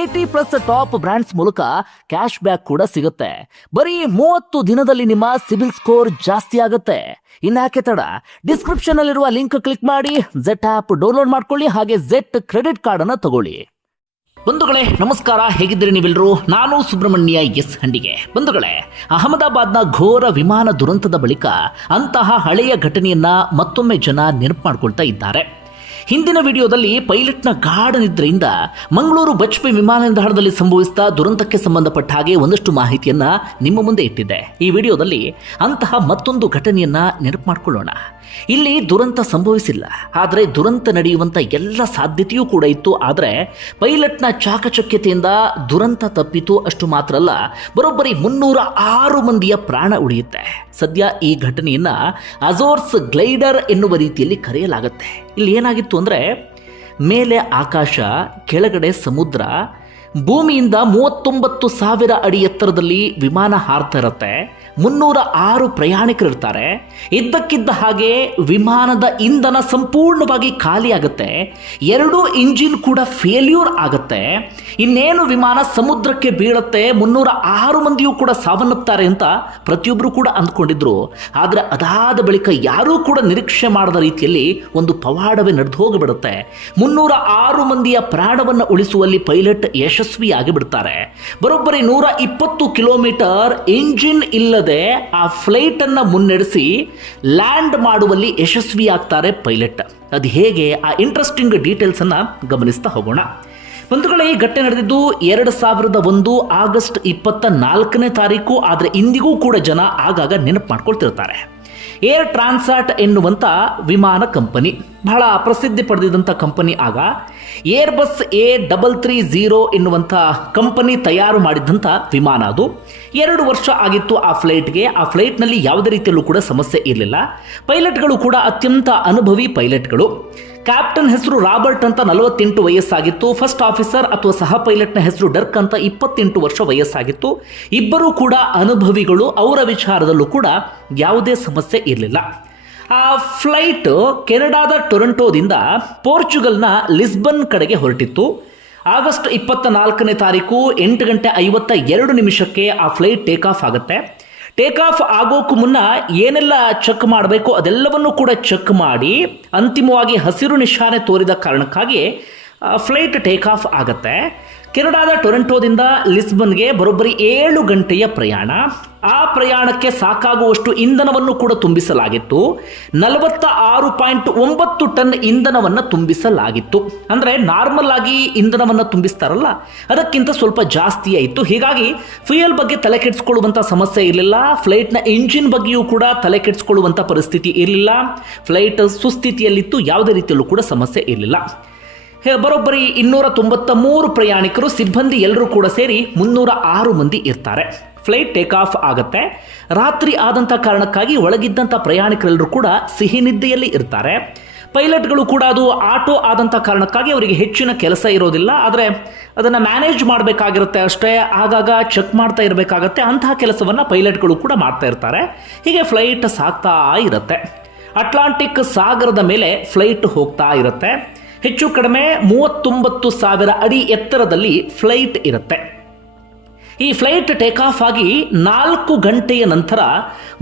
Eighty plus top brands ಮೂಲಕ cash back ಕೂಡ ಸಿಗುತ್ತೆ. ಬರೀ ಮೂವತ್ತು ದಿನದಲ್ಲಿ ನಿಮ್ಮ ಸಿಬಿಲ್ ಸ್ಕೋರ್ ಜಾಸ್ತಿ ಆಗುತ್ತೆ. ಇನ್ಯಾಕೆ ತಡ? ಡಿಸ್ಕ್ರಿಪ್ಷನ್ ಅಲ್ಲಿರುವ ಲಿಂಕ್ ಕ್ಲಿಕ್ ಮಾಡಿ ಜೆಟ್ ಆಪ್ ಡೌನ್ಲೋಡ್ ಮಾಡ್ಕೊಳ್ಳಿ, ಹಾಗೆ ಜೆಟ್ ಕ್ರೆಡಿಟ್ ಕಾರ್ಡ್ ಅನ್ನ ತಗೊಳ್ಳಿ. ಬಂಧುಗಳೇ, ನಮಸ್ಕಾರ. ಹೇಗಿದ್ದೀರಿ ನೀವೆಲ್ಲರೂ ನಾನು ಸುಬ್ರಹ್ಮಣ್ಯ ಎಸ್ ಹಂಡಿಗೆ. ಬಂಧುಗಳೇ, ಅಹಮದಾಬಾದ್ನ ಘೋರ ವಿಮಾನ ದುರಂತದ ಬಳಿಕ ಅಂತಹ ಹಳೆಯ ಘಟನೆಯನ್ನ ಮತ್ತೊಮ್ಮೆ ಜನ ನೆನಪು ಮಾಡ್ಕೊಳ್ತಾ ಇದ್ದಾರೆ. ಹಿಂದಿನ ವಿಡಿಯೋದಲ್ಲಿ ಪೈಲಟ್ನ ಗಾಢ ನಿದ್ರೆಯಿಂದ ಮಂಗಳೂರು ಬಜ್ಪೆ ವಿಮಾನ ನಿಲ್ದಾಣದಲ್ಲಿ ಸಂಭವಿಸಿದ ದುರಂತಕ್ಕೆ ಸಂಬಂಧಪಟ್ಟ ಹಾಗೆ ಒಂದಷ್ಟು ಮಾಹಿತಿಯನ್ನ ನಿಮ್ಮ ಮುಂದೆ ಇಟ್ಟಿದ್ದೆ. ಈ ವಿಡಿಯೋದಲ್ಲಿ ಅಂತಹ ಮತ್ತೊಂದು ಘಟನೆಯನ್ನ ನೆನಪು ಮಾಡಿಕೊಳ್ಳೋಣ. ಇಲ್ಲಿ ದುರಂತ ಸಂಭವಿಸಿಲ್ಲ. ಆದರೆ ದುರಂತ ನಡೆಯುವಂತ ಎಲ್ಲ ಸಾಧ್ಯತೆಯೂ ಕೂಡ ಇತ್ತು. ಆದರೆ ಪೈಲಟ್ನ ಚಾಕಚಕ್ಯತೆಯಿಂದ ದುರಂತ ತಪ್ಪಿತು ಅಷ್ಟು ಮಾತ್ರ ಅಲ್ಲ, ಬರೋಬ್ಬರಿ ಮುನ್ನೂರ ಆರು ಮಂದಿಯ ಪ್ರಾಣ ಉಳಿಯುತ್ತೆ. ಸದ್ಯ ಈ ಘಟನೆಯನ್ನ ಅಜೋರ್ಸ್ ಗ್ಲೈಡರ್ ಎನ್ನುವ ರೀತಿಯಲ್ಲಿ ಕರೆಯಲಾಗುತ್ತೆ. ಇಲ್ಲಿ ಏನಾಗಿತ್ತು ಅಂದರೆ ಮೇಲೆ ಆಕಾಶ, ಕೆಳಗಡೆ ಸಮುದ್ರ, ಭೂಮಿಯಿಂದ ಮೂವತ್ತೊಂಬತ್ತು ಸಾವಿರ ಅಡಿ ಎತ್ತರದಲ್ಲಿ ವಿಮಾನ ಹಾರ್ತಾ ಇರುತ್ತೆ. ಮುನ್ನೂರ ಆರು ಪ್ರಯಾಣಿಕರು ಇರ್ತಾರೆ ಇದ್ದಕ್ಕಿದ್ದ ಹಾಗೆ ವಿಮಾನದ ಇಂಧನ ಸಂಪೂರ್ಣವಾಗಿ ಖಾಲಿಯಾಗುತ್ತೆ. ಎರಡೂ ಇಂಜಿನ್ ಕೂಡ ಫೇಲ್ಯೂರ್ ಆಗುತ್ತೆ. ಇನ್ನೇನು ವಿಮಾನ ಸಮುದ್ರಕ್ಕೆ ಬೀಳುತ್ತೆ ಮುನ್ನೂರ ಆರು ಮಂದಿಯೂ ಕೂಡ ಸಾವನ್ನಪ್ತಾರೆ ಅಂತ ಪ್ರತಿಯೊಬ್ಬರು ಕೂಡ ಅಂದ್ಕೊಂಡಿದ್ರು. ಆದರೆ ಅದಾದ ಬಳಿಕ ಯಾರೂ ಕೂಡ ನಿರೀಕ್ಷೆ ಮಾಡದ ರೀತಿಯಲ್ಲಿ ಒಂದು ಪವಾಡವೇ ನಡೆದು ಹೋಗಿಬಿಡುತ್ತೆ. ಮುನ್ನೂರ ಆರು ಮಂದಿಯ ಪ್ರಾಣವನ್ನು ಉಳಿಸುವಲ್ಲಿ ಪೈಲಟ್ ಯಶಸ್ವಿಯಾಗಿ ಬಿಡ್ತಾರೆ ಬರೋಬ್ಬರಿ ನೂರ ಇಪ್ಪತ್ತು ಕಿಲೋಮೀಟರ್ ಇಂಜಿನ್ ಇಲ್ಲದೆ ಆ ಫ್ಲೈಟ್ ಅನ್ನ ಮುನ್ನಡೆಸಿ ಲ್ಯಾಂಡ್ ಮಾಡುವಲ್ಲಿ ಯಶಸ್ವಿಯಾಗ್ತಾರೆ ಪೈಲಟ್ ಅದು ಹೇಗೆ? ಆ ಇಂಟ್ರೆಸ್ಟಿಂಗ್ ಡೀಟೇಲ್ಸನ್ನು ಗಮನಿಸ್ತಾ ಹೋಗೋಣ. ಬಂಧುಗಳೇ, ಈ ಘಟನೆ ನಡೆದಿದ್ದು ಎರಡು ಸಾವಿರದ ಒಂದು ಆಗಸ್ಟ್ ಇಪ್ಪತ್ತ ನಾಲ್ಕನೇ ತಾರೀಕು, ಆದರೆ ಇಂದಿಗೂ ಕೂಡ ಜನ ಆಗಾಗ ನೆನಪು ಮಾಡ್ಕೊಳ್ತಿರ್ತಾರೆ. ಏರ್ ಟ್ರಾನ್ಸಾಟ್ ಎನ್ನುವಂಥ ವಿಮಾನ ಕಂಪನಿ. ಬಹಳ ಪ್ರಸಿದ್ಧಿ ಪಡೆದಿದ್ದಂಥ ಕಂಪನಿ ಆಗ Airbus A double three zero ಎನ್ನುವಂಥ ಕಂಪನಿ ತಯಾರು ಮಾಡಿದ್ದಂಥ ವಿಮಾನ ಅದು. ಎರಡು ವರ್ಷ ಆಗಿತ್ತು ಆ ಫ್ಲೈಟ್ಗೆ. ಆ ಫ್ಲೈಟ್ನಲ್ಲಿ ಯಾವುದೇ ರೀತಿಯಲ್ಲೂ ಕೂಡ ಸಮಸ್ಯೆ ಇರಲಿಲ್ಲ. ಪೈಲಟ್ಗಳು ಕೂಡ ಅತ್ಯಂತ ಅನುಭವಿ ಪೈಲಟ್ಗಳು. ಕ್ಯಾಪ್ಟನ್ ಹೆಸರು ರಾಬರ್ಟ್ ಅಂತ ನಲವತ್ತೆಂಟು ವಯಸ್ಸಾಗಿತ್ತು. ಫಸ್ಟ್ ಆಫೀಸರ್ ಅಥವಾ ಸಹ ಪೈಲಟ್ನ ಹೆಸರು ಡರ್ಕ್ ಅಂತ ಇಪ್ಪತ್ತೆಂಟು ವರ್ಷ ವಯಸ್ಸಾಗಿತ್ತು. ಇಬ್ಬರೂ ಕೂಡ ಅನುಭವಿಗಳು, ಅವರ ವಿಚಾರದಲ್ಲೂ ಕೂಡ ಯಾವುದೇ ಸಮಸ್ಯೆ ಇರಲಿಲ್ಲ. ಆ ಫ್ಲೈಟ್ ಕೆನಡಾದ ಟೊರಂಟೋದಿಂದ ಪೋರ್ಚುಗಲ್ನ ಲಿಸ್ಬನ್ ಕಡೆಗೆ ಹೊರಟಿತ್ತು. ಆಗಸ್ಟ್ ಇಪ್ಪತ್ತ ನಾಲ್ಕನೇ ತಾರೀಕು ಎಂಟು ಗಂಟೆ ಐವತ್ತ ಎರಡು ನಿಮಿಷಕ್ಕೆ ಆ ಫ್ಲೈಟ್ ಟೇಕ್ ಆಫ್ ಆಗುತ್ತೆ. ಟೇಕ್ ಆಫ್ ಆಗೋಕ್ಕೂ ಮುನ್ನ ಏನೆಲ್ಲ ಚೆಕ್ ಮಾಡಬೇಕು ಅದೆಲ್ಲವನ್ನು ಕೂಡ ಚೆಕ್ ಮಾಡಿ ಅಂತಿಮವಾಗಿ ಹಸಿರು ನಿಶಾನೆ ತೋರಿದ ಕಾರಣಕ್ಕಾಗಿ ಫ್ಲೈಟ್ ಟೇಕ್ ಆಫ್ ಆಗುತ್ತೆ. ಕೆನಡಾದ ಟೊರೆಂಟೋದಿಂದ ಲಿಸ್ಬನ್ಗೆ ಬರೋಬ್ಬರಿ ಏಳು ಗಂಟೆಯ ಪ್ರಯಾಣ. ಆ ಪ್ರಯಾಣಕ್ಕೆ ಸಾಕಾಗುವಷ್ಟು ಇಂಧನವನ್ನು ಕೂಡ ತುಂಬಿಸಲಾಗಿತ್ತು. ನಲವತ್ತ ಆರು ಪಾಯಿಂಟ್ ಒಂಬತ್ತು ಟನ್ ಇಂಧನವನ್ನು ತುಂಬಿಸಲಾಗಿತ್ತು. ಅಂದರೆ ನಾರ್ಮಲ್ ಆಗಿ ಇಂಧನವನ್ನು ತುಂಬಿಸ್ತಾರಲ್ಲ, ಅದಕ್ಕಿಂತ ಸ್ವಲ್ಪ ಜಾಸ್ತಿ ಇತ್ತು. ಹೀಗಾಗಿ ಫ್ಯೂಯಲ್ ಬಗ್ಗೆ ತಲೆ ಕೆಡಿಸ್ಕೊಳ್ಳುವಂಥ ಸಮಸ್ಯೆ ಇರಲಿಲ್ಲ. ಫ್ಲೈಟ್ನ ಇಂಜಿನ್ ಬಗ್ಗೆಯೂ ಕೂಡ ತಲೆ ಕೆಡಿಸ್ಕೊಳ್ಳುವಂಥ ಪರಿಸ್ಥಿತಿ ಇರಲಿಲ್ಲ. ಫ್ಲೈಟ್ ಸುಸ್ಥಿತಿಯಲ್ಲಿತ್ತು, ಯಾವುದೇ ರೀತಿಯಲ್ಲೂ ಕೂಡ ಸಮಸ್ಯೆ ಇರಲಿಲ್ಲ. ಬರೋಬ್ಬರಿ ಇನ್ನೂರ ತೊಂಬತ್ತ ಮೂರು ಪ್ರಯಾಣಿಕರು, ಸಿಬ್ಬಂದಿ ಎಲ್ಲರೂ ಕೂಡ ಸೇರಿ ಮುನ್ನೂರ ಆರು ಮಂದಿ ಇರ್ತಾರೆ. ಫ್ಲೈಟ್ ಟೇಕ್ ಆಫ್ ಆಗುತ್ತೆ. ರಾತ್ರಿ ಆದಂಥ ಕಾರಣಕ್ಕಾಗಿ ಒಳಗಿದ್ದಂಥ ಪ್ರಯಾಣಿಕರೆಲ್ಲರೂ ಕೂಡ ಸಿಹಿ ನಿದ್ದೆಯಲ್ಲಿ ಇರ್ತಾರೆ. ಪೈಲಟ್ಗಳು ಕೂಡ ಅದು ಆಟೋ ಆದಂಥ ಕಾರಣಕ್ಕಾಗಿ ಅವರಿಗೆ ಹೆಚ್ಚಿನ ಕೆಲಸ ಇರೋದಿಲ್ಲ. ಆದರೆ ಅದನ್ನು ಮ್ಯಾನೇಜ್ ಮಾಡಬೇಕಾಗಿರುತ್ತೆ ಅಷ್ಟೇ. ಆಗಾಗ ಚೆಕ್ ಮಾಡ್ತಾ ಇರಬೇಕಾಗತ್ತೆ. ಅಂತಹ ಕೆಲಸವನ್ನು ಪೈಲಟ್ಗಳು ಕೂಡ ಮಾಡ್ತಾ ಇರ್ತಾರೆ. ಹೀಗೆ ಫ್ಲೈಟ್ ಸಾಗ್ತಾ ಇರುತ್ತೆ. ಅಟ್ಲಾಂಟಿಕ್ ಸಾಗರದ ಮೇಲೆ ಫ್ಲೈಟ್ ಹೋಗ್ತಾ ಇರುತ್ತೆ. ಹೆಚ್ಚು ಕಡಿಮೆ ಮೂವತ್ತೊಂಬತ್ತು ಸಾವಿರ ಅಡಿ ಎತ್ತರದಲ್ಲಿ ಫ್ಲೈಟ್ ಇರುತ್ತೆ. ಈ ಫ್ಲೈಟ್ ಟೇಕ್ ಆಫ್ ಆಗಿ ನಾಲ್ಕು ಗಂಟೆಯ ನಂತರ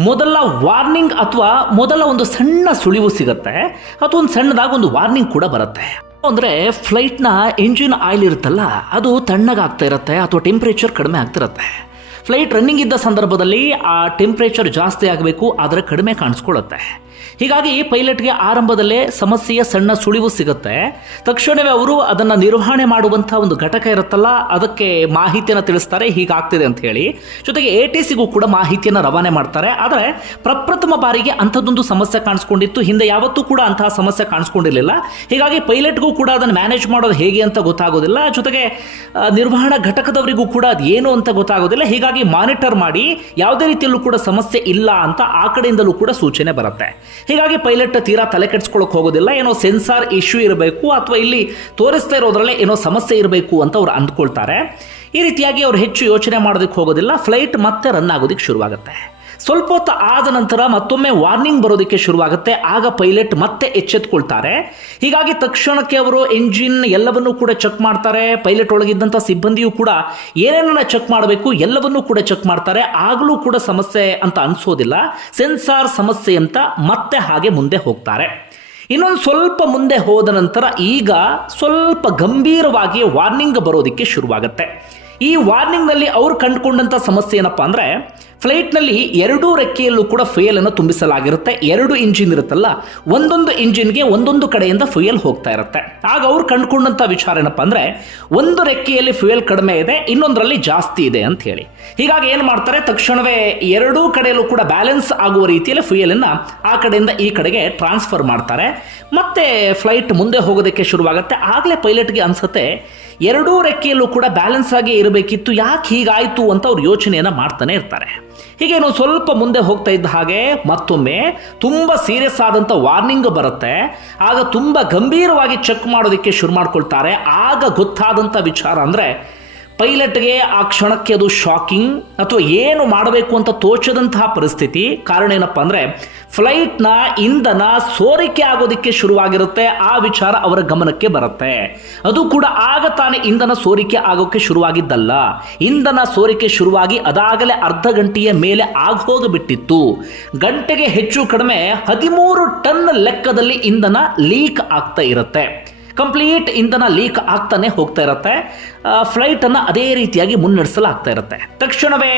ಮೊದಲ ವಾರ್ನಿಂಗ್ ಅಥವಾ ಮೊದಲ ಒಂದು ಸಣ್ಣ ಸುಳಿವು ಸಿಗುತ್ತೆ. ಅಥವಾ ಒಂದು ಸಣ್ಣದಾಗಿ ಒಂದು ವಾರ್ನಿಂಗ್ ಕೂಡ ಬರುತ್ತೆ. ಅಂದರೆ ಫ್ಲೈಟ್ನ ಇಂಜಿನ್ ಆಯಿಲ್ ಇರುತ್ತಲ್ಲ, ಅದು ತಣ್ಣಗಾಗ್ತಾ ಇರುತ್ತೆ ಅಥವಾ ಟೆಂಪ್ರೇಚರ್ ಕಡಿಮೆ ಆಗ್ತಿರುತ್ತೆ ಫ್ಲೈಟ್ ರನ್ನಿಂಗ್ ಇದ್ದ ಸಂದರ್ಭದಲ್ಲಿ ಆ ಟೆಂಪ್ರೇಚರ್ ಜಾಸ್ತಿ ಆಗಬೇಕು, ಆದರೆ ಕಡಿಮೆ ಕಾಣಿಸ್ಕೊಳ್ಳುತ್ತೆ. ಹೀಗಾಗಿ ಪೈಲಟ್ಗೆ ಆರಂಭದಲ್ಲೇ ಸಮಸ್ಯೆಯ ಸಣ್ಣ ಸುಳಿವು ಸಿಗುತ್ತೆ. ತಕ್ಷಣವೇ ಅವರು ಅದನ್ನು ನಿರ್ವಹಣೆ ಮಾಡುವಂಥ ಒಂದು ಘಟಕ ಇರುತ್ತಲ್ಲ, ಅದಕ್ಕೆ ಮಾಹಿತಿಯನ್ನು ತಿಳಿಸ್ತಾರೆ, ಹೀಗಾಗ್ತಿದೆ ಅಂತ ಹೇಳಿ. ಜೊತೆಗೆ ಎ ಟಿ ಸಿಗೂ ಕೂಡ ಮಾಹಿತಿಯನ್ನು ರವಾನೆ ಮಾಡ್ತಾರೆ. ಆದರೆ ಪ್ರಪ್ರಥಮ ಬಾರಿಗೆ ಅಂಥದ್ದೊಂದು ಸಮಸ್ಯೆ ಕಾಣಿಸ್ಕೊಂಡಿತ್ತು. ಹಿಂದೆ ಯಾವತ್ತೂ ಕೂಡ ಅಂತಹ ಸಮಸ್ಯೆ ಕಾಣಿಸ್ಕೊಂಡಿರಲಿಲ್ಲ. ಹೀಗಾಗಿ ಪೈಲಟ್ಗೂ ಕೂಡ ಅದನ್ನು ಮ್ಯಾನೇಜ್ ಮಾಡೋದು ಹೇಗೆ ಅಂತ ಗೊತ್ತಾಗೋದಿಲ್ಲ. ಜೊತೆಗೆ ನಿರ್ವಹಣಾ ಘಟಕದವರಿಗೂ ಕೂಡ ಅದು ಏನು ಅಂತ ಗೊತ್ತಾಗೋದಿಲ್ಲ. ಹೀಗಾಗಿ ಮಾನಿಟರ್ ಮಾಡಿ ಯಾವುದೇ ರೀತಿಯಲ್ಲೂ ಕೂಡ ಸಮಸ್ಯೆ ಇಲ್ಲ ಅಂತ ಆ ಕಡೆಯಿಂದಲೂ ಕೂಡ ಸೂಚನೆ ಬರುತ್ತೆ. ಹೀಗಾಗಿ ಪೈಲಟ್ ತೀರಾ ತಲೆ ಕೆಡಿಸ್ಕೊಳ್ಳೋಕೆ ಹೋಗೋದಿಲ್ಲ. ಏನೋ ಸೆನ್ಸಾರ್ ಇಶ್ಯೂ ಇರಬೇಕು ಅಥವಾ ಇಲ್ಲಿ ತೋರಿಸ್ತಾ ಇರೋದ್ರಲ್ಲೇ ಏನೋ ಸಮಸ್ಯೆ ಇರಬೇಕು ಅಂತ ಅವ್ರು ಅಂದ್ಕೊಳ್ತಾರೆ. ಈ ರೀತಿಯಾಗಿ ಅವ್ರು ಹೆಚ್ಚು ಯೋಚನೆ ಮಾಡೋದಕ್ಕೆ ಹೋಗೋದಿಲ್ಲ. ಫ್ಲೈಟ್ ಮತ್ತೆ ರನ್ ಆಗೋದಕ್ಕೆ ಶುರುವಾಗುತ್ತೆ. ಸ್ವಲ್ಪ ಹೊತ್ತು ಆದ ನಂತರ ಮತ್ತೊಮ್ಮೆ ವಾರ್ನಿಂಗ್ ಬರೋದಕ್ಕೆ ಶುರುವಾಗುತ್ತೆ. ಆಗ ಪೈಲಟ್ ಮತ್ತೆ ಎಚ್ಚೆತ್ಕೊಳ್ತಾರೆ. ಹೀಗಾಗಿ ತಕ್ಷಣಕ್ಕೆ ಅವರು ಎಂಜಿನ್ ಎಲ್ಲವನ್ನೂ ಕೂಡ ಚೆಕ್ ಮಾಡ್ತಾರೆ. ಪೈಲಟ್ ಒಳಗಿದ್ದಂಥ ಸಿಬ್ಬಂದಿಯೂ ಕೂಡ ಏನೇನನ್ನ ಚೆಕ್ ಮಾಡಬೇಕು ಎಲ್ಲವನ್ನೂ ಕೂಡ ಚೆಕ್ ಮಾಡ್ತಾರೆ. ಆಗಲೂ ಕೂಡ ಸಮಸ್ಯೆ ಅಂತ ಅನಿಸೋದಿಲ್ಲ. ಸೆನ್ಸಾರ್ ಸಮಸ್ಯೆ ಅಂತ ಮತ್ತೆ ಹಾಗೆ ಮುಂದೆ ಹೋಗ್ತಾರೆ. ಇನ್ನೊಂದು ಸ್ವಲ್ಪ ಮುಂದೆ ಹೋದ ನಂತರ ಈಗ ಸ್ವಲ್ಪ ಗಂಭೀರವಾಗಿ ವಾರ್ನಿಂಗ್ ಬರೋದಕ್ಕೆ ಶುರುವಾಗುತ್ತೆ. ಈ ವಾರ್ನಿಂಗ್ನಲ್ಲಿ ಅವರು ಕಂಡುಕೊಂಡಂಥ ಸಮಸ್ಯೆ ಏನಪ್ಪ ಅಂದರೆ ಫ್ಲೈಟ್ನಲ್ಲಿ ಎರಡೂ ರೆಕ್ಕೆಯಲ್ಲೂ ಕೂಡ ಫ್ಯೂಯಲನ್ನು ತುಂಬಿಸಲಾಗಿರುತ್ತೆ. ಎರಡು ಇಂಜಿನ್ ಇರುತ್ತಲ್ಲ, ಒಂದೊಂದು ಇಂಜಿನ್ಗೆ ಒಂದೊಂದು ಕಡೆಯಿಂದ ಫ್ಯೂಯಲ್ ಹೋಗ್ತಾ ಇರುತ್ತೆ. ಆಗ ಅವ್ರು ಕಂಡುಕೊಂಡಂಥ ವಿಚಾರ ಏನಪ್ಪ ಅಂದರೆ, ಒಂದು ರೆಕ್ಕೆಯಲ್ಲಿ ಫ್ಯೂಯಲ್ ಕಡಿಮೆ ಇದೆ, ಇನ್ನೊಂದರಲ್ಲಿ ಜಾಸ್ತಿ ಇದೆ ಅಂತ ಹೇಳಿ. ಹೀಗಾಗಿ ಏನು ಮಾಡ್ತಾರೆ, ತಕ್ಷಣವೇ ಎರಡೂ ಕಡೆಯಲ್ಲೂ ಕೂಡ ಬ್ಯಾಲೆನ್ಸ್ ಆಗುವ ರೀತಿಯಲ್ಲಿ ಫ್ಯೂಯಲನ್ನು ಆ ಕಡೆಯಿಂದ ಈ ಕಡೆಗೆ ಟ್ರಾನ್ಸ್ಫರ್ ಮಾಡ್ತಾರೆ. ಮತ್ತೆ ಫ್ಲೈಟ್ ಮುಂದೆ ಹೋಗೋದಕ್ಕೆ ಶುರುವಾಗುತ್ತೆ. ಆಗಲೇ ಪೈಲಟ್ಗೆ ಅನ್ಸುತ್ತೆ, ಎರಡೂ ರೆಕ್ಕೆಯಲ್ಲೂ ಕೂಡ ಬ್ಯಾಲೆನ್ಸ್ ಆಗಿ ಇರಬೇಕಿತ್ತು, ಯಾಕೆ ಹೀಗಾಯಿತು ಅಂತ ಅವ್ರು ಯೋಚನೆಯನ್ನು ಮಾಡ್ತಾನೆ ಇರ್ತಾರೆ. ಹೀಗೆ ನಾವು ಸ್ವಲ್ಪ ಮುಂದೆ ಹೋಗ್ತಾ ಇದ್ದ ಹಾಗೆ ಮತ್ತೊಮ್ಮೆ ತುಂಬ ಸೀರಿಯಸ್ ಆದಂಥ ವಾರ್ನಿಂಗ್ ಬರುತ್ತೆ. ಆಗ ತುಂಬ ಗಂಭೀರವಾಗಿ ಚೆಕ್ ಮಾಡೋದಕ್ಕೆ ಶುರು ಮಾಡ್ಕೊಳ್ತಾರೆ. ಆಗ ಗೊತ್ತಾದಂಥ ವಿಚಾರ ಅಂದರೆ ಪೈಲಟ್ಗೆ ಆ ಕ್ಷಣಕ್ಕೆ ಅದು ಶಾಕಿಂಗ್ ಅಥವಾ ಏನು ಮಾಡಬೇಕು ಅಂತ ತೋಚದಂತಹ ಪರಿಸ್ಥಿತಿ. ಕಾರಣ ಏನಪ್ಪ ಅಂದರೆ, ಫ್ಲೈಟ್ನ ಇಂಧನ ಸೋರಿಕೆ ಆಗೋದಕ್ಕೆ ಶುರುವಾಗಿರುತ್ತೆ, ಆ ವಿಚಾರ ಅವರ ಗಮನಕ್ಕೆ ಬರುತ್ತೆ. ಅದು ಕೂಡ ಆಗ ತಾನೇ ಇಂಧನ ಸೋರಿಕೆ ಆಗೋಕ್ಕೆ ಶುರುವಾಗಿದ್ದಲ್ಲ. ಇಂಧನ ಸೋರಿಕೆ ಶುರುವಾಗಿ ಅದಾಗಲೇ ಅರ್ಧ ಗಂಟೆಯ ಮೇಲೆ ಆಗೋಗಿಬಿಟ್ಟಿತ್ತು ಗಂಟೆಗೆ ಹೆಚ್ಚು ಕಡಿಮೆ ಹದಿಮೂರು ಟನ್ ಲೆಕ್ಕದಲ್ಲಿ ಇಂಧನ ಲೀಕ್ ಆಗ್ತಾ ಇರುತ್ತೆ. ಕಂಪ್ಲೀಟ್ ಇಂಧನ ಲೀಕ್ ಆಗ್ತಾನೆ ಹೋಗ್ತಾ ಇರುತ್ತೆ. ಫ್ಲೈಟನ್ನು ಅದೇ ರೀತಿಯಾಗಿ ಮುನ್ನಡೆಸಲಾಗ್ತಾ ಇರುತ್ತೆ. ತಕ್ಷಣವೇ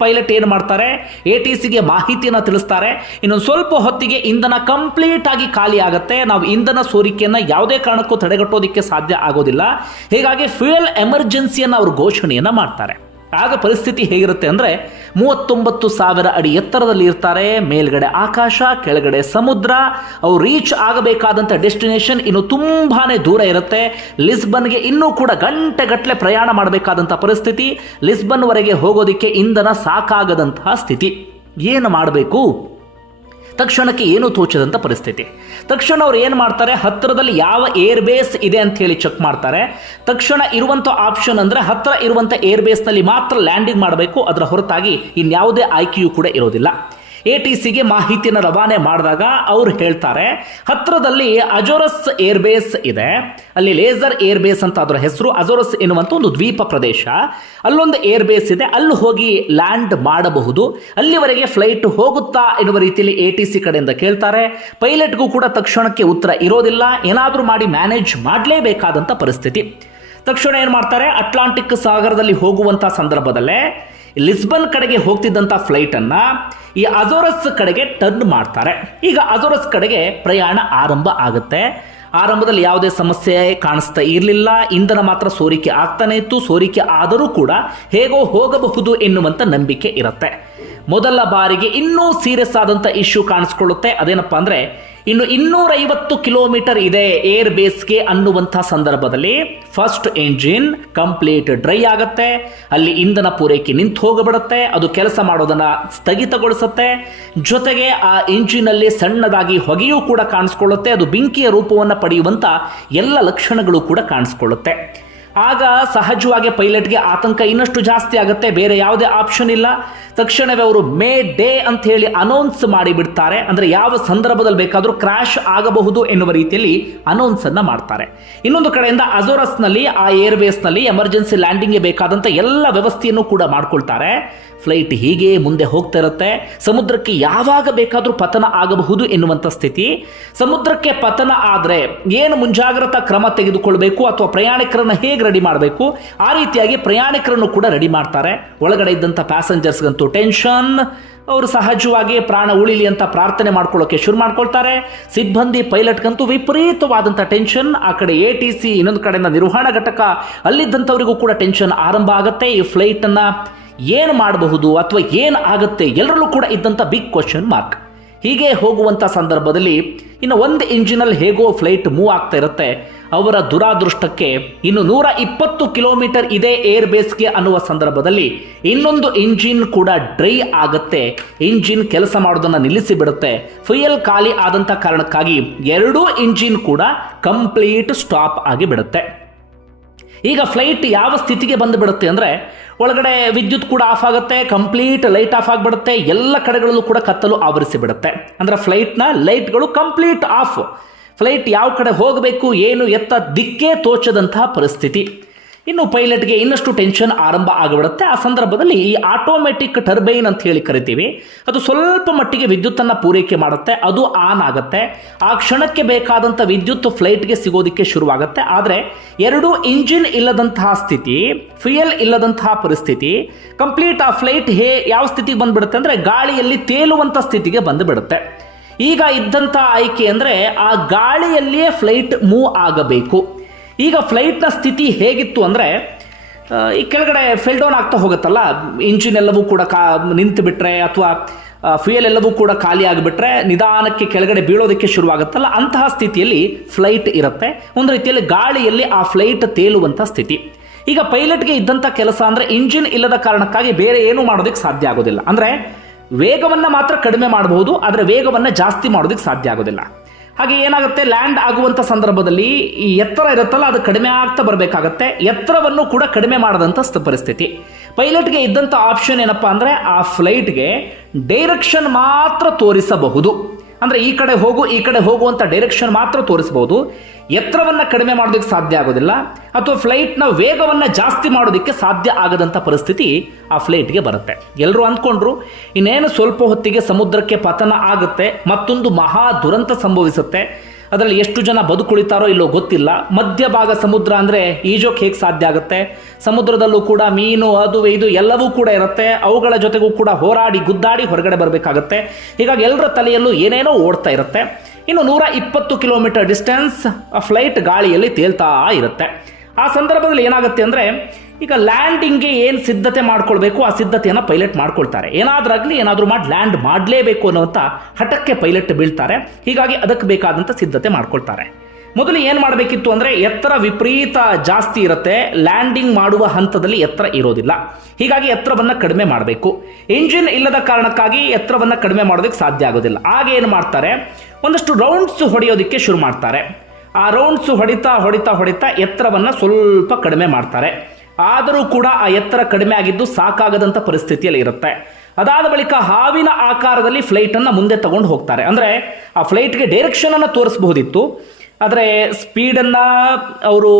ಪೈಲಟ್ ಏನು ಮಾಡ್ತಾರೆ? ಎ ಟಿ ಸಿಗೆ ಮಾಹಿತಿಯನ್ನು ತಿಳಿಸ್ತಾರೆ. ಇನ್ನೊಂದು ಸ್ವಲ್ಪ ಹೊತ್ತಿಗೆ ಇಂಧನ ಕಂಪ್ಲೀಟ್ ಆಗಿ ಖಾಲಿ ಆಗುತ್ತೆ. ನಾವು ಇಂಧನ ಸೋರಿಕೆಯನ್ನು ಯಾವುದೇ ಕಾರಣಕ್ಕೂ ತಡೆಗಟ್ಟೋದಕ್ಕೆ ಸಾಧ್ಯ ಆಗೋದಿಲ್ಲ. ಹೀಗಾಗಿ ಫ್ಯೂಯಲ್ ಎಮರ್ಜೆನ್ಸಿಯನ್ನು ಅವರು ಘೋಷಣೆಯನ್ನು ಮಾಡ್ತಾರೆ. ಆಗ ಪರಿಸ್ಥಿತಿ ಹೇಗಿರುತ್ತೆ ಅಂದರೆ ಮೂವತ್ತೊಂಬತ್ತು ಸಾವಿರ ಅಡಿ ಎತ್ತರದಲ್ಲಿ ಇರ್ತಾರೆ, ಮೇಲ್ಗಡೆ ಆಕಾಶ, ಕೆಳಗಡೆ ಸಮುದ್ರ, ಅವು ರೀಚ್ ಆಗಬೇಕಾದಂಥ ಡೆಸ್ಟಿನೇಷನ್ ಇನ್ನು ತುಂಬಾ ದೂರ ಇರುತ್ತೆ. ಲಿಸ್ಬನ್ಗೆ ಇನ್ನೂ ಕೂಡ ಗಂಟೆಗಟ್ಟಲೆ ಪ್ರಯಾಣ ಮಾಡಬೇಕಾದಂಥ ಪರಿಸ್ಥಿತಿ. ಲಿಸ್ಬನ್ವರೆಗೆ ಹೋಗೋದಕ್ಕೆ ಇಂಧನ ಸಾಕಾಗದಂತಹ ಸ್ಥಿತಿ. ಏನು ಮಾಡಬೇಕು? ತಕ್ಷಣಕ್ಕೆ ಏನೂ ತೋಚದಂಥ ಪರಿಸ್ಥಿತಿ. ತಕ್ಷಣ ಅವ್ರು ಏನು ಮಾಡ್ತಾರೆ? ಹತ್ತಿರದಲ್ಲಿ ಯಾವ ಏರ್ ಬೇಸ್ ಇದೆ ಅಂತ ಹೇಳಿ ಚೆಕ್ ಮಾಡ್ತಾರೆ. ತಕ್ಷಣ ಇರುವಂಥ ಆಪ್ಷನ್ ಅಂದರೆ ಹತ್ತಿರ ಇರುವಂಥ ಏರ್ ಬೇಸ್ನಲ್ಲಿ ಮಾತ್ರ ಲ್ಯಾಂಡಿಂಗ್ ಮಾಡಬೇಕು. ಅದರ ಹೊರತಾಗಿ ಇನ್ಯಾವುದೇ ಆಯ್ಕೆಯೂ ಕೂಡ ಇರೋದಿಲ್ಲ. ಎ ಟಿ ಸಿಗೆ ಮಾಹಿತಿಯನ್ನು ರವಾನೆ ಮಾಡಿದಾಗ ಅವ್ರು ಹೇಳ್ತಾರೆ ಹತ್ತಿರದಲ್ಲಿ ಅಜೋರಸ್ ಏರ್ ಬೇಸ್ ಇದೆ. ಅಲ್ಲಿ ಲೇಸರ್ ಏರ್ ಬೇಸ್ ಅಂತ ಅದರ ಹೆಸರು, ಅಜೋರಸ್ ಎನ್ನುವಂಥ ಒಂದು ದ್ವೀಪ ಪ್ರದೇಶ. ಅಲ್ಲೊಂದು ಏರ್ ಬೇಸ್ ಇದೆ, ಅಲ್ಲಿ ಹೋಗಿ ಲ್ಯಾಂಡ್ ಮಾಡಬಹುದು. ಅಲ್ಲಿವರೆಗೆ ಫ್ಲೈಟ್ ಹೋಗುತ್ತಾ ಎನ್ನುವ ರೀತಿಯಲ್ಲಿ ಎ ಟಿ ಸಿ ಕಡೆಯಿಂದ ಕೇಳ್ತಾರೆ. ಪೈಲಟ್ಗೂ ಕೂಡ ತಕ್ಷಣಕ್ಕೆ ಉತ್ತರ ಇರೋದಿಲ್ಲ, ಏನಾದರೂ ಮಾಡಿ ಮ್ಯಾನೇಜ್ ಮಾಡಲೇಬೇಕಾದಂಥ ಪರಿಸ್ಥಿತಿ. ತಕ್ಷಣ ಏನು ಮಾಡ್ತಾರೆ, ಅಟ್ಲಾಂಟಿಕ್ ಸಾಗರದಲ್ಲಿ ಹೋಗುವಂಥ ಸಂದರ್ಭದಲ್ಲೇ ಲಿಸ್ಬನ್ ಕಡೆಗೆ ಹೋಗ್ತಿದ್ದಂಥ ಫ್ಲೈಟನ್ನು ಈ ಅಜೋರಸ್ ಕಡೆಗೆ ಟರ್ನ್ ಮಾಡ್ತಾರೆ. ಈಗ ಅಜೋರಸ್ ಕಡೆಗೆ ಪ್ರಯಾಣ ಆರಂಭ ಆಗುತ್ತೆ. ಆರಂಭದಲ್ಲಿ ಯಾವುದೇ ಸಮಸ್ಯೆ ಕಾಣಿಸ್ತಾ ಇರಲಿಲ್ಲ. ಇಂಧನ ಮಾತ್ರ ಸೋರಿಕೆ ಆಗ್ತಾನೆ ಇತ್ತು. ಸೋರಿಕೆ ಆದರೂ ಕೂಡ ಹೇಗೋ ಹೋಗಬಹುದು ಎನ್ನುವಂಥ ನಂಬಿಕೆ ಇರುತ್ತೆ. ಮೊದಲ ಬಾರಿಗೆ ಇನ್ನೂ ಸೀರಿಯಸ್ ಆದಂಥ ಇಶ್ಯೂ ಕಾಣಿಸ್ಕೊಳ್ಳುತ್ತೆ. ಅದೇನಪ್ಪ ಅಂದರೆ ಇನ್ನು ಇನ್ನೂರೈವತ್ತು ಕಿಲೋಮೀಟರ್ ಇದೆ ಏರ್ ಬೇಸ್ಗೆ ಅನ್ನುವಂಥ ಸಂದರ್ಭದಲ್ಲಿ ಫಸ್ಟ್ ಎಂಜಿನ್ ಕಂಪ್ಲೀಟ್ ಡ್ರೈ ಆಗುತ್ತೆ. ಅಲ್ಲಿ ಇಂಧನ ಪೂರೈಕೆ ನಿಂತು ಹೋಗಿಬಿಡುತ್ತೆ. ಅದು ಕೆಲಸ ಮಾಡೋದನ್ನ ಸ್ಥಗಿತಗೊಳಿಸುತ್ತೆ. ಜೊತೆಗೆ ಆ ಇಂಜಿನಲ್ಲಿ ಸಣ್ಣದಾಗಿ ಹೊಗೆಯೂ ಕೂಡ ಕಾಣಿಸ್ಕೊಳ್ಳುತ್ತೆ. ಅದು ಬೆಂಕಿಯ ರೂಪವನ್ನು ಪಡೆಯುವಂಥ ಎಲ್ಲ ಲಕ್ಷಣಗಳು ಕೂಡ ಕಾಣಿಸ್ಕೊಳ್ಳುತ್ತೆ. ಆಗ ಸಹಜವಾಗಿ ಪೈಲಟ್ಗೆ ಆತಂಕ ಇನ್ನಷ್ಟು ಜಾಸ್ತಿ ಆಗುತ್ತೆ, ಬೇರೆ ಯಾವುದೇ ಆಪ್ಷನ್ ಇಲ್ಲ. ತಕ್ಷಣವೇ ಅವರು ಮೇ ಡೇ ಅಂತ ಹೇಳಿ ಅನೌನ್ಸ್ ಮಾಡಿಬಿಡ್ತಾರೆ. ಅಂದರೆ ಯಾವ ಸಂದರ್ಭದಲ್ಲಿ ಬೇಕಾದರೂ ಕ್ರಾಶ್ ಆಗಬಹುದು ಎನ್ನುವ ರೀತಿಯಲ್ಲಿ ಅನೌನ್ಸ್ ಅನ್ನ ಮಾಡ್ತಾರೆ. ಇನ್ನೊಂದು ಕಡೆಯಿಂದ ಅಜೋರಸ್ನಲ್ಲಿ ಆ ಏರ್ ಬೇಸ್ನಲ್ಲಿ ಎಮರ್ಜೆನ್ಸಿ ಲ್ಯಾಂಡಿಂಗ್ಗೆ ಬೇಕಾದಂಥ ಎಲ್ಲ ವ್ಯವಸ್ಥೆಯನ್ನು ಕೂಡ ಮಾಡ್ಕೊಳ್ತಾರೆ. ಫ್ಲೈಟ್ ಹೀಗೆ ಮುಂದೆ ಹೋಗ್ತಾ ಇರುತ್ತೆ. ಸಮುದ್ರಕ್ಕೆ ಯಾವಾಗ ಬೇಕಾದರೂ ಪತನ ಆಗಬಹುದು ಎನ್ನುವಂಥ ಸ್ಥಿತಿ. ಸಮುದ್ರಕ್ಕೆ ಪತನ ಆದರೆ ಏನು ಮುಂಜಾಗ್ರತಾ ಕ್ರಮ ತೆಗೆದುಕೊಳ್ಬೇಕು ಅಥವಾ ಪ್ರಯಾಣಿಕರನ್ನು ಹೇಗೆ ರೆಡಿ ಮಾಡಬೇಕು. ಆ ರೀತಿಯಾಗಿ ಪ್ರಯಾಣಿಕರನ್ನು ಕೂಡ ರೆಡಿ ಮಾಡ್ತಾರೆ. ಒಳಗಡೆ ಇದ್ದಂಥ ಪ್ಯಾಸೆಂಜರ್ಸ್ಗಂತೂ ಟೆನ್ಷನ್. ಅವರು ಸಹಜವಾಗಿ ಪ್ರಾಣ ಉಳಿಲಿ ಅಂತ ಪ್ರಾರ್ಥನೆ ಮಾಡ್ಕೊಳ್ಳೋಕೆ ಶುರು ಮಾಡ್ಕೊಳ್ತಾರೆ. ಸಿಬ್ಬಂದಿ ಪೈಲಟ್ಗಂತೂ ವಿಪರೀತವಾದಂಥ ಟೆನ್ಷನ್. ಆ ಕಡೆ ಎ ಟಿ ಸಿ, ಇನ್ನೊಂದು ಕಡೆಯಿಂದ ನಿರ್ವಹಣಾ ಘಟಕ. ಅಲ್ಲಿದ್ದಂಥವರಿಗೂ ಕೂಡ ಟೆನ್ಷನ್ ಆರಂಭ ಆಗುತ್ತೆ. ಈ ಫ್ಲೈಟನ್ನು ಏನು ಮಾಡಬಹುದು ಅಥವಾ ಏನು ಆಗುತ್ತೆ ಎಲ್ಲರಲ್ಲೂ ಕೂಡ ಇದ್ದಂಥ ಬಿಗ್ ಕ್ವಶನ್ ಮಾರ್ಕ್. ಹೀಗೆ ಹೋಗುವಂಥ ಸಂದರ್ಭದಲ್ಲಿ ಇನ್ನು ಒಂದು ಇಂಜಿನಲ್ಲಿ ಹೇಗೋ ಫ್ಲೈಟ್ ಮೂವ್ ಆಗ್ತಾ ಇರುತ್ತೆ. ಅವರ ದುರಾದೃಷ್ಟಕ್ಕೆ ಇನ್ನು ನೂರ ಇಪ್ಪತ್ತು ಕಿಲೋಮೀಟರ್ ಇದೆ ಏರ್ ಬೇಸ್ಗೆ ಅನ್ನುವ ಸಂದರ್ಭದಲ್ಲಿ ಇನ್ನೊಂದು ಇಂಜಿನ್ ಕೂಡ ಡ್ರೈ ಆಗುತ್ತೆ. ಇಂಜಿನ್ ಕೆಲಸ ಮಾಡೋದನ್ನು ನಿಲ್ಲಿಸಿ ಬಿಡುತ್ತೆ ಫ್ಯೂಯಲ್ ಖಾಲಿ ಆದಂಥ ಕಾರಣಕ್ಕಾಗಿ ಎರಡೂ ಇಂಜಿನ್ ಕೂಡ ಕಂಪ್ಲೀಟ್ ಸ್ಟಾಪ್ ಆಗಿ ಬಿಡುತ್ತೆ ಈಗ ಫ್ಲೈಟ್ ಯಾವ ಸ್ಥಿತಿಗೆ ಬಂದು ಬಿಡುತ್ತೆ ಅಂದರೆ ಒಳಗಡೆ ವಿದ್ಯುತ್ ಕೂಡ ಆಫ್ ಆಗುತ್ತೆ ಕಂಪ್ಲೀಟ್ ಲೈಟ್ ಆಫ್ ಆಗಿಬಿಡುತ್ತೆ, ಎಲ್ಲ ಕಡೆಗಳಲ್ಲೂ ಕೂಡ ಕತ್ತಲು ಆವರಿಸಿ ಬಿಡುತ್ತೆ ಅಂದರೆ ಫ್ಲೈಟ್ನ ಲೈಟ್ಗಳು ಕಂಪ್ಲೀಟ್ ಆಫ್ ಫ್ಲೈಟ್ ಯಾವ ಕಡೆ ಹೋಗಬೇಕು, ಏನು ಎತ್ತ, ದಿಕ್ಕೇ ತೋಚದಂತಹ ಪರಿಸ್ಥಿತಿ. ಇನ್ನು ಪೈಲಟ್ಗೆ ಇನ್ನಷ್ಟು ಟೆನ್ಷನ್ ಆರಂಭ ಆಗಿಬಿಡುತ್ತೆ. ಆ ಸಂದರ್ಭದಲ್ಲಿ ಈ ಆಟೋಮೆಟಿಕ್ ಟರ್ಬೈನ್ ಅಂತ ಹೇಳಿ ಕರಿತೀವಿ. ಅದು ಸ್ವಲ್ಪ ಮಟ್ಟಿಗೆ ವಿದ್ಯುತ್ತನ್ನು ಪೂರೈಕೆ ಮಾಡುತ್ತೆ. ಅದು ಆನ್ ಆಗುತ್ತೆ. ಆ ಕ್ಷಣಕ್ಕೆ ಬೇಕಾದಂಥ ವಿದ್ಯುತ್ ಫ್ಲೈಟ್ಗೆ ಸಿಗೋದಕ್ಕೆ ಶುರುವಾಗುತ್ತೆ. ಆದರೆ ಎರಡು ಇಂಜಿನ್ ಇಲ್ಲದಂತಹ ಸ್ಥಿತಿ, ಫ್ಯೂಯಲ್ ಇಲ್ಲದಂತಹ ಪರಿಸ್ಥಿತಿ, ಕಂಪ್ಲೀಟ್ ಆ ಫ್ಲೈಟ್ ಹೇ ಯಾವ ಸ್ಥಿತಿಗೆ ಬಂದ್ಬಿಡುತ್ತೆ ಅಂದರೆ ಗಾಳಿಯಲ್ಲಿ ತೇಲುವಂಥ ಸ್ಥಿತಿಗೆ ಬಂದುಬಿಡುತ್ತೆ. ಈಗ ಇದ್ದಂಥ ಆಯ್ಕೆ ಅಂದರೆ ಆ ಗಾಳಿಯಲ್ಲಿಯೇ ಫ್ಲೈಟ್ ಮೂವ್ ಆಗಬೇಕು. ಈಗ ಫ್ಲೈಟ್ನ ಸ್ಥಿತಿ ಹೇಗಿತ್ತು ಅಂದರೆ ಈ ಕೆಳಗಡೆ ಫೆಲ್ ಡೌನ್ ಆಗ್ತಾ ಹೋಗುತ್ತಲ್ಲ ಇಂಜಿನ್ ಎಲ್ಲವೂ ಕೂಡ ಕಾ, ನಿಂತು ಬಿಟ್ಟರೆ ಅಥವಾ ಫ್ಯೂಯಲ್ ಎಲ್ಲವೂ ಕೂಡ ಖಾಲಿ ಆಗಿಬಿಟ್ರೆ ನಿಧಾನಕ್ಕೆ ಕೆಳಗಡೆ ಬೀಳೋದಕ್ಕೆ ಶುರುವಾಗುತ್ತಲ್ಲ, ಅಂತಹ ಸ್ಥಿತಿಯಲ್ಲಿ ಫ್ಲೈಟ್ ಇರುತ್ತೆ. ಒಂದು ರೀತಿಯಲ್ಲಿ ಗಾಳಿಯಲ್ಲಿ ಆ ಫ್ಲೈಟ್ ತೇಲುವಂಥ ಸ್ಥಿತಿ. ಈಗ ಪೈಲಟ್ಗೆ ಇದ್ದಂಥ ಕೆಲಸ ಅಂದರೆ ಇಂಜಿನ್ ಇಲ್ಲದ ಕಾರಣಕ್ಕಾಗಿ ಬೇರೆ ಏನೂ ಮಾಡೋದಕ್ಕೆ ಸಾಧ್ಯ ಆಗೋದಿಲ್ಲ. ಅಂದರೆ, ವೇಗವನ್ನು ಮಾತ್ರ ಕಡಿಮೆ ಮಾಡಬಹುದು ಆದರೆ ವೇಗವನ್ನು ಜಾಸ್ತಿ ಮಾಡೋದಕ್ಕೆ ಸಾಧ್ಯ ಆಗೋದಿಲ್ಲ. ಹಾಗೆ ಏನಾಗುತ್ತೆ? ಲ್ಯಾಂಡ್ ಆಗುವಂಥ ಸಂದರ್ಭದಲ್ಲಿ ಈ ಎತ್ತರ ಇರುತ್ತಲ್ಲ, ಅದು ಕಡಿಮೆ ಆಗ್ತಾ ಬರಬೇಕಾಗತ್ತೆ. ಎತ್ತರವನ್ನು ಕೂಡ ಕಡಿಮೆ ಮಾಡದಂಥ ಸ್ಥ- ಪರಿಸ್ಥಿತಿ. ಪೈಲಟ್ಗೆ ಇದ್ದಂಥ ಆಪ್ಷನ್ ಏನಪ್ಪ ಅಂದರೆ, ಆ ಫ್ಲೈಟ್ಗೆ ಡೈರೆಕ್ಷನ್ ಮಾತ್ರ ತೋರಿಸಬಹುದು. ಅಂದರೆ ಈ ಕಡೆ ಹೋಗು, ಈ ಕಡೆ ಹೋಗುವಂಥ ಡೈರೆಕ್ಷನ್ ಮಾತ್ರ ತೋರಿಸ್ಬೋದು. ಎತ್ತರವನ್ನು ಕಡಿಮೆ ಮಾಡೋದಕ್ಕೆ ಸಾಧ್ಯ ಆಗೋದಿಲ್ಲ. ಅಥವಾ ಫ್ಲೈಟ್ನ ವೇಗವನ್ನು ಜಾಸ್ತಿ ಮಾಡೋದಕ್ಕೆ ಸಾಧ್ಯ ಆಗದಂಥ ಪರಿಸ್ಥಿತಿ ಆ ಫ್ಲೈಟ್ಗೆ ಬರುತ್ತೆ. ಎಲ್ಲರೂ ಅಂದ್ಕೊಂಡ್ರು, ಇನ್ನೇನು ಸ್ವಲ್ಪ ಹೊತ್ತಿಗೆ ಸಮುದ್ರಕ್ಕೆ ಪತನ ಆಗುತ್ತೆ, ಮತ್ತೊಂದು ಮಹಾ ದುರಂತ ಸಂಭವಿಸುತ್ತೆ. ಅದರಲ್ಲಿ ಎಷ್ಟು ಜನ ಬದುಕುಳಿತಾರೋ ಇಲ್ಲೋ ಗೊತ್ತಿಲ್ಲ. ಮಧ್ಯಭಾಗ ಸಮುದ್ರ ಅಂದರೆ ಈಜೋಕೆ ಹೇಗೆ ಸಾಧ್ಯ ಆಗುತ್ತೆ? ಸಮುದ್ರದಲ್ಲೂ ಕೂಡ ಮೀನು, ಅದು, ಇದು ಎಲ್ಲವೂ ಕೂಡ ಇರುತ್ತೆ. ಅವುಗಳ ಜೊತೆಗೂ ಕೂಡ ಹೋರಾಡಿ, ಗುದ್ದಾಡಿ ಹೊರಗಡೆ ಬರಬೇಕಾಗತ್ತೆ. ಹೀಗಾಗಿ ಎಲ್ಲರ ತಲೆಯಲ್ಲೂ ಏನೇನೋ ಓಡ್ತಾ ಇರುತ್ತೆ. ಇನ್ನು ನೂರ ಇಪ್ಪತ್ತು ಕಿಲೋಮೀಟರ್ ಡಿಸ್ಟೆನ್ಸ್ ಫ್ಲೈಟ್ ಗಾಳಿಯಲ್ಲಿ ತೇಲ್ತಾ ಇರುತ್ತೆ. ಆ ಸಂದರ್ಭದಲ್ಲಿ ಏನಾಗುತ್ತೆ ಅಂದರೆ ಈಗ ಲ್ಯಾಂಡಿಂಗ್ಗೆ ಏನು ಸಿದ್ಧತೆ ಮಾಡ್ಕೊಳ್ಬೇಕು, ಆ ಸಿದ್ಧತೆಯನ್ನು ಪೈಲಟ್ ಮಾಡ್ಕೊಳ್ತಾರೆ. ಏನಾದ್ರಾಗಲಿ ಏನಾದರೂ ಮಾಡಿ ಲ್ಯಾಂಡ್ ಮಾಡಲೇಬೇಕು ಅನ್ನುವಂಥ ಹಠಕ್ಕೆ ಪೈಲಟ್ ಬೀಳ್ತಾರೆ. ಹೀಗಾಗಿ ಅದಕ್ಕೆ ಬೇಕಾದಂಥ ಸಿದ್ಧತೆ ಮಾಡ್ಕೊಳ್ತಾರೆ. ಮೊದಲು ಏನು ಮಾಡಬೇಕಿತ್ತು ಅಂದರೆ ಎತ್ತರ ವಿಪರೀತ ಜಾಸ್ತಿ ಇರುತ್ತೆ ಲ್ಯಾಂಡಿಂಗ್ ಮಾಡುವ ಹಂತದಲ್ಲಿ ಎತ್ತರ ಇರೋದಿಲ್ಲ. ಹೀಗಾಗಿ ಎತ್ತರವನ್ನು ಕಡಿಮೆ ಮಾಡಬೇಕು. ಇಂಜಿನ್ ಇಲ್ಲದ ಕಾರಣಕ್ಕಾಗಿ ಎತ್ತರವನ್ನು ಕಡಿಮೆ ಮಾಡೋದಕ್ಕೆ ಸಾಧ್ಯ ಆಗೋದಿಲ್ಲ. ಆಗ ಏನು ಮಾಡ್ತಾರೆ, ಒಂದಷ್ಟು ರೌಂಡ್ಸ್ ಹೊಡೆಯೋದಕ್ಕೆ ಶುರು ಮಾಡ್ತಾರೆ. ಆ ರೌಂಡ್ಸ್ ಹೊಡಿತಾ ಹೊಡಿತಾ ಹೊಡಿತಾ ಎತ್ತರವನ್ನು ಸ್ವಲ್ಪ ಕಡಿಮೆ ಮಾಡ್ತಾರೆ. ಆದರೂ ಕೂಡ ಆ ಎತ್ತರ ಕಡಿಮೆ ಆಗಿದ್ದು ಸಾಕಾಗದಂಥ ಪರಿಸ್ಥಿತಿಯಲ್ಲಿ ಇರುತ್ತೆ. ಅದಾದ ಬಳಿಕ ಹಾವಿನ ಆಕಾರದಲ್ಲಿ ಫ್ಲೈಟನ್ನು ಮುಂದೆ ತಗೊಂಡು ಹೋಗ್ತಾರೆ. ಅಂದರೆ ಆ ಫ್ಲೈಟ್ಗೆ ಡೈರೆಕ್ಷನನ್ನು ತೋರಿಸಬಹುದಿತ್ತು. ಆದರೆ ಸ್ಪೀಡನ್ನು ಅವರು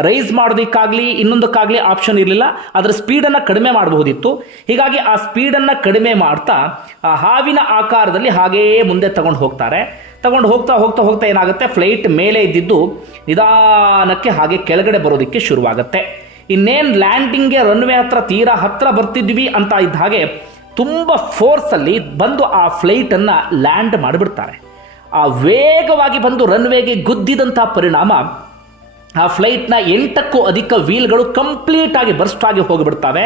ರೈಸ್ ಮಾಡೋದಕ್ಕಾಗಲಿ, ಇನ್ನೊಂದಕ್ಕಾಗಲಿ ಆಪ್ಷನ್ ಇರಲಿಲ್ಲ. ಅದರ ಸ್ಪೀಡನ್ನು ಕಡಿಮೆ ಮಾಡಬಹುದಿತ್ತು. ಹೀಗಾಗಿ ಆ ಸ್ಪೀಡನ್ನು ಕಡಿಮೆ ಮಾಡ್ತಾ, ಆ ಹಾವಿನ ಆಕಾರದಲ್ಲಿ ಹಾಗೆಯೇ ಮುಂದೆ ತಗೊಂಡು ಹೋಗ್ತಾರೆ. ತಗೊಂಡು ಹೋಗ್ತಾ ಹೋಗ್ತಾ ಹೋಗ್ತಾ ಏನಾಗುತ್ತೆ? ಫ್ಲೈಟ್ ಮೇಲೆ ಇದ್ದಿದ್ದು ನಿಧಾನಕ್ಕೆ ಹಾಗೆ ಕೆಳಗಡೆ ಬರೋದಕ್ಕೆ ಶುರುವಾಗುತ್ತೆ. ಇನ್ನೇನು ಲ್ಯಾಂಡಿಂಗ್ಗೆ ರನ್ವೇ ಹತ್ರ ತೀರಾ ಹತ್ರ ಬರ್ತಿದ್ವಿ ಅಂತ ಇದ್ದ ಹಾಗೆ ತುಂಬ ಫೋರ್ಸಲ್ಲಿ ಬಂದು ಆ ಫ್ಲೈಟನ್ನು ಲ್ಯಾಂಡ್ ಮಾಡಿಬಿಡ್ತಾರೆ. ಆ ವೇಗವಾಗಿ ಬಂದು ರನ್ವೇಗೆ ಗುದ್ದಿದಂಥ ಪರಿಣಾಮ ಆ ಫ್ಲೈಟ್ನ ಎಂಟಕ್ಕೂ ಅಧಿಕ ವೀಲ್ಗಳು ಕಂಪ್ಲೀಟಾಗಿ ಬರ್ಸ್ಟ್ ಆಗಿ ಹೋಗಿಬಿಡ್ತವೆ.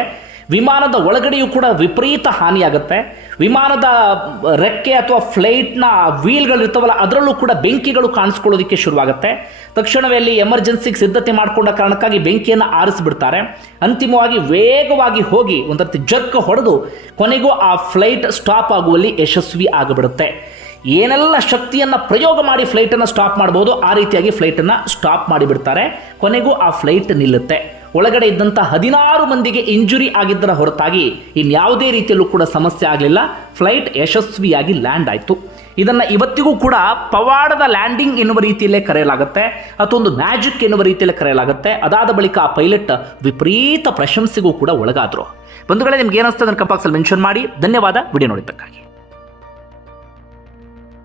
ವಿಮಾನದ ಒಳಗಡೆಯೂ ಕೂಡ ವಿಪರೀತ ಹಾನಿಯಾಗುತ್ತೆ. ವಿಮಾನದ ರೆಕ್ಕೆ ಅಥವಾ ಫ್ಲೈಟ್ನ ವೀಲ್ಗಳಿರ್ತಾವಲ್ಲ ಅದರಲ್ಲೂ ಕೂಡ ಬೆಂಕಿಗಳು ಕಾಣಿಸ್ಕೊಳ್ಳೋದಕ್ಕೆ ಶುರುವಾಗುತ್ತೆ. ತಕ್ಷಣವೇ ಅಲ್ಲಿ ಎಮರ್ಜೆನ್ಸಿಗೆ ಸಿದ್ಧತೆ ಮಾಡಿಕೊಂಡ ಕಾರಣಕ್ಕಾಗಿ ಬೆಂಕಿಯನ್ನು ಆರಿಸಿಬಿಡ್ತಾರೆ. ಅಂತಿಮವಾಗಿ ವೇಗವಾಗಿ ಹೋಗಿ ಒಂದರ್ತಿ ಜಗ್ ಹೊಡೆದು ಕೊನೆಗೂ ಆ ಫ್ಲೈಟ್ ಸ್ಟಾಪ್ ಆಗುವಲ್ಲಿ ಯಶಸ್ವಿ ಆಗಿಬಿಡುತ್ತೆ. ಏನೆಲ್ಲ ಶಕ್ತಿಯನ್ನು ಪ್ರಯೋಗ ಮಾಡಿ ಫ್ಲೈಟನ್ನು ಸ್ಟಾಪ್ ಮಾಡ್ಬೋದು, ಆ ರೀತಿಯಾಗಿ ಫ್ಲೈಟನ್ನು ಸ್ಟಾಪ್ ಮಾಡಿಬಿಡ್ತಾರೆ. ಕೊನೆಗೂ ಆ ಫ್ಲೈಟ್ ನಿಲ್ಲುತ್ತೆ. ಒಳಗಡೆ ಇದ್ದಂಥ ಹದಿನಾರು ಮಂದಿಗೆ ಇಂಜುರಿ ಆಗಿದ್ದರ ಹೊರತಾಗಿ ಇನ್ಯಾವುದೇ ರೀತಿಯಲ್ಲೂ ಕೂಡ ಸಮಸ್ಯೆ ಆಗಲಿಲ್ಲ. ಫ್ಲೈಟ್ ಯಶಸ್ವಿಯಾಗಿ ಲ್ಯಾಂಡ್ ಆಯಿತು. ಇದನ್ನು ಇವತ್ತಿಗೂ ಕೂಡ ಪವಾಡದ ಲ್ಯಾಂಡಿಂಗ್ ಎನ್ನುವ ರೀತಿಯಲ್ಲೇ ಕರೆಯಲಾಗುತ್ತೆ. ಅಥವಾ ಒಂದು ಮ್ಯಾಜಿಕ್ ಎನ್ನುವ ರೀತಿಯಲ್ಲೇ ಕರೆಯಲಾಗುತ್ತೆ. ಅದಾದ ಬಳಿಕ ಆ ಪೈಲಟ್ ವಿಪರೀತ ಪ್ರಶಂಸೆಗೂ ಕೂಡ ಒಳಗಾದರು. ಬಂಧುಗಳೇ, ನಿಮ್ಗೆ ಏನಿಸ್ತದೆ ಅದನ್ನು ಕಂಪಾಕ್ಸಲ್ಲಿ ಮೆನ್ಷನ್ ಮಾಡಿ. ಧನ್ಯವಾದ. ವಿಡಿಯೋ ನೋಡಿದ್ದಕ್ಕಾಗಿ.